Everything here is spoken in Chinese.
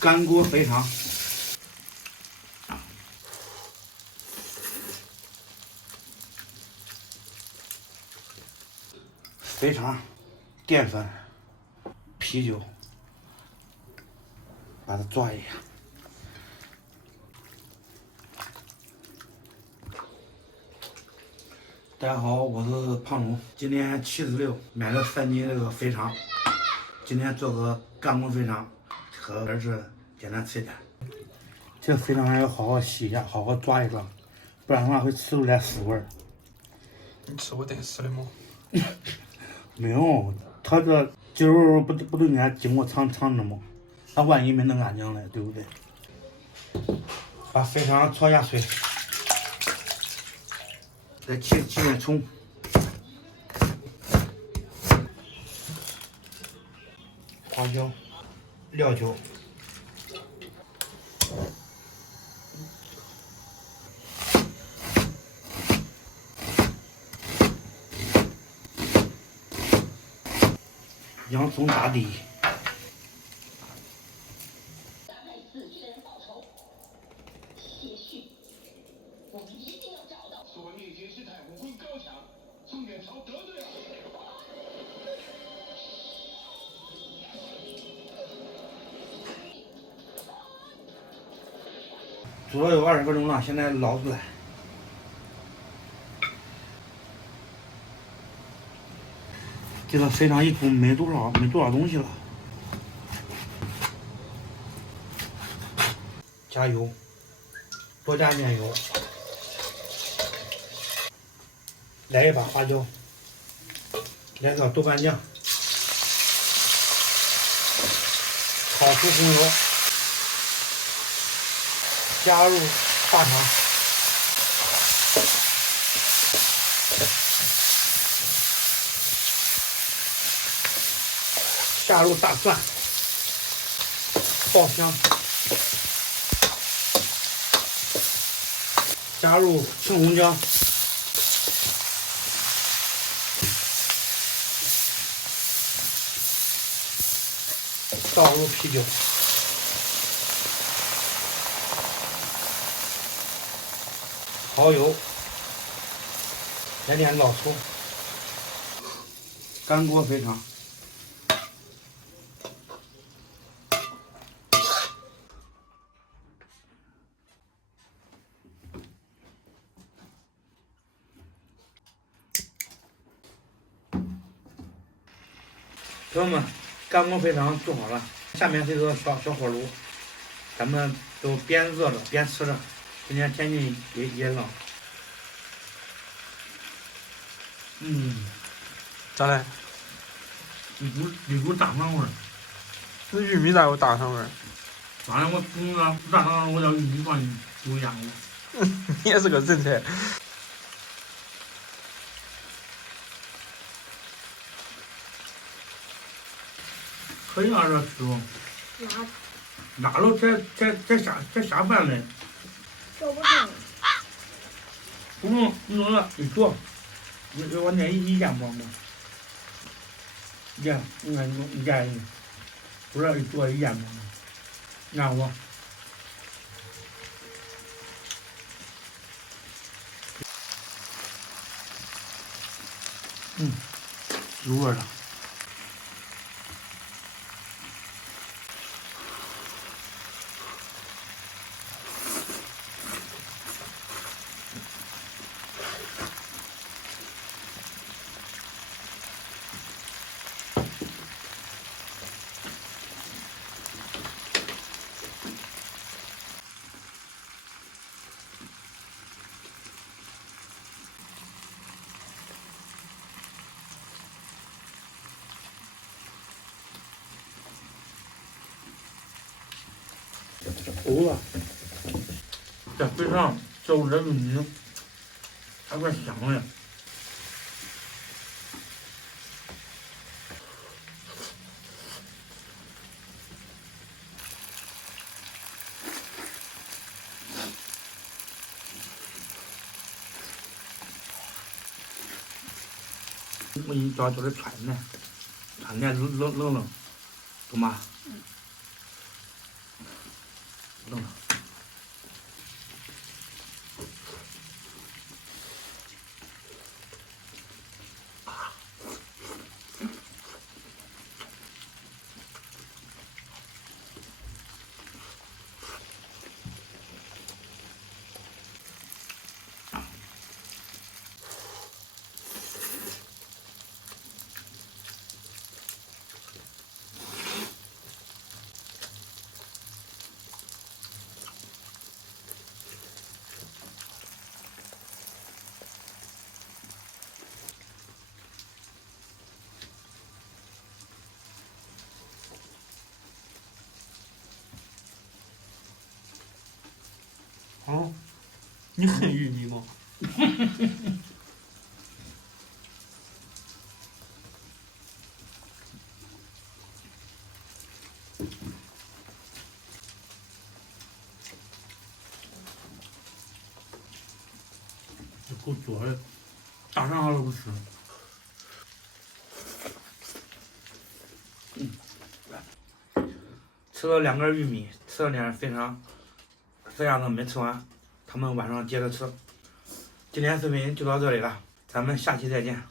干锅肥肠，肥肠、淀粉、啤酒，把它抓一下。大家好，我是胖龙，今年76，买了3斤这个肥肠，今天做个干锅肥肠，和儿子简单吃一点。这肥肠还要好好洗一下，好好抓一抓，不然的话会吃出来屎味儿。你吃过带屎的吗？没有，他这鸡肉不都应该经过尝尝的吗？他万一没弄干净嘞，对不对？把肥肠焯下水，再切点葱，花椒、料酒。洋葱打底，说聂结师太武功高强，宋元朝得罪了。煮了有20分钟了，现在捞出来。这个肥肠一煮没多少东西了。加油，多加点油。来一把花椒，来个豆瓣酱，炒出红油，加入大肠，下入大蒜，爆香，加入青红椒。倒入啤酒，蚝油，来点老抽，干锅肥肠。朋友们，干锅肥肠做好了，下面是个小火炉，咱们都边热着边吃着。今天天气也冷。咋嘞？一股大肠味儿。这玉米咋有大肠味儿？当然我煮了大肠，我叫玉米放进不一样的。你也是个人才。可以啊，这吃哦。哪都才下饭嘞。做不成。不用，你弄了一做，我那一样吗？一样，你看一样，不是一做一样吗？让我。入味了。糊了，这肥肠走这玉米，还怪香的。我给你找点串呢，串呢冷，懂吗？弄了。哦，你恨玉米吗？这够做的，大上好都不吃。吃了2根玉米，吃了点肥肠，这样子没吃完，他们晚上接着吃。今天视频就到这里了，咱们下期再见。